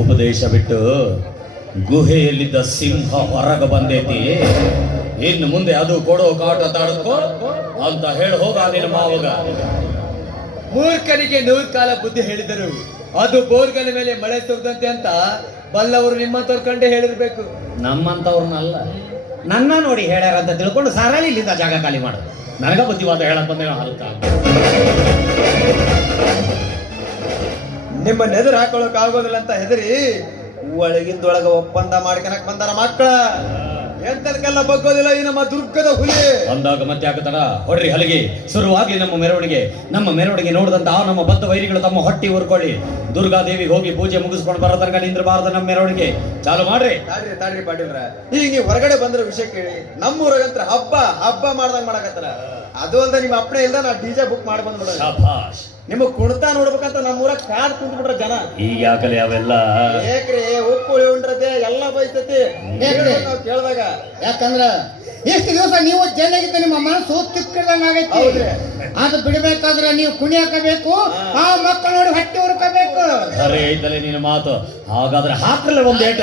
ಉಪದೇಶ ಬಿಟ್ಟು ಗುಹೆಯಲ್ಲಿದ್ದ ಸಿಂಹ ಹೊರಗೆ ಬಂದೈತಿ. ಇನ್ನು ಮುಂದೆ ಅದು ಕೊಡೋ ಕಾಟ ತಾಡಕೋ ಅಂತ ಹೇಳಿ ಹೋಗ ನಿನ್ನ ಮಾವಗ. ಮೂರ್ಖನಿಗೆ 100 ಕಾಲ ಬುದ್ಧಿ ಹೇಳಿದರು, ಅದು ಬೋರ್ಗನ ಮೇಲೆ ಮಳೆ ಸುರಿದಂತೆ ಅಂತ ಬಲ್ಲವರು ನಿಮ್ಮಂತವ್ರ ಕಂಡೆ ಹೇಳಿರ್ಬೇಕು. ನಮ್ಮಂತವ್ರನ್ನಲ್ಲ, ನನ್ನ ನೋಡಿ ಹೇಳ್ಯಾರ ಅಂತ ತಿಳ್ಕೊಂಡು ಸಾರಾಳಿ ಇಲ್ಲಿಂದ ಜಾಗ ಖಾಲಿ ಮಾಡು. ನನಗ ಬುದ್ಧಿವಾದ ಹೇಳಕ್ ಬಂದ ಹಲ್ಕ. ನಿಮ್ಮ ನೆದರು ಹಾಕೊಳ್ಳೋಕ್ ಆಗೋದಿಲ್ಲ ಅಂತ ಹೆದರಿ ಒಳಗಿಂದೊಳಗ ಒಪ್ಪಂದ ಮಾಡ್ಕೊಳಕ್ ಬಂದಾರ ಮಕ್ಕಳ. ಎಂತದಕ್ಕೆಲ್ಲ ಬಗ್ಗೋದಿಲ್ಲ ಈ ನಮ್ಮ ದುರ್ಗದ ಹುಲಿ ಅಂದಾಗ ಮತ್ತೆ ಹಾಕತಾರ. ಹೊಡ್ರಿ ಹಲಗಿ, ಶುರುವಾಗ್ಲಿ ನಮ್ಮ ಮೆರವಣಿಗೆ ನೋಡಿದಂತ ನಮ್ಮ ಬದ್ಧ ವೈರಿಗಳು ತಮ್ಮ ಹೊಟ್ಟಿ ಉರ್ಕೊಳ್ಳಿ. ದುರ್ಗಾದೇವಿಗೆ ಹೋಗಿ ಪೂಜೆ ಮುಗಿಸ್ಕೊಂಡು ಬರೋ ತನಕ ನಿಂದ್ರಬಾರ್ದ ನಮ್ಮ ಮೆರವಣಿಗೆ. ಚಾಲು ಮಾಡ್ರಿ. ತಾಡ್ರಿ ಪಾಟೀಲ್ರ, ಈಗ ನೀವು ಹೊರಗಡೆ ಬಂದ್ರ ವಿಷಯ ಕೇಳಿ. ನಮ್ಮೂರಾಗಂತ್ರ ಹಬ್ಬ ಮಾಡ್ದಂಗ್ ಮಾಡಕತ್ತಾರ. ಅದು ಅಲ್ದ ನಿಮ್ಮ ಅಪ್ಪಣೆ ಇಲ್ದ ನಾ ಡಿಜೆ ಬುಕ್ ಮಾಡಿ ಬಂದ್ಬಿಡ. ನಿಮ್ಮ ಕುಣಿತ ನೋಡ್ಬೇಕಂತ ನಮ್ಮೂರಾಗ ಕಾದ್ ಕುಂತ ಬಿಟ್ರ ಜನ. ಈಗ ಯಾಕಲೆ ಅವೆಲ್ಲ ಏಕ್ರಿ ಉಪ್ಪು ಉಂಡ್ರತೆ ಎಲ್ಲ ಬೈತತಿ ನಾವು ಕೇಳಿದಾಗ. ಯಾಕಂದ್ರ ಎಷ್ಟು ದಿವಸ ನೀವು ಜನಾಗಿದ್ದ ನಿಮ್ಮ ಮನಸ್ಸು ತಿಕ್ಕದಂಗ ಆಗೈತಿ. ಅದು ಬಿಡ್ಬೇಕಾದ್ರೆ ನೀವು ಕುಣಿ ಹಾಕಬೇಕು, ಆ ಮಕ್ಕಳು ನೋಡಿ ಹೊಟ್ಟೆ ಹುರ್ಕೋಬೇಕು. ಅರೆ ಐತಲೆ ನಿನ್ನ ಮಾತು. ಹಾಗಾದ್ರೆ ಹಾಕಲ್ಲ ಒಂದ್ ಏಟ.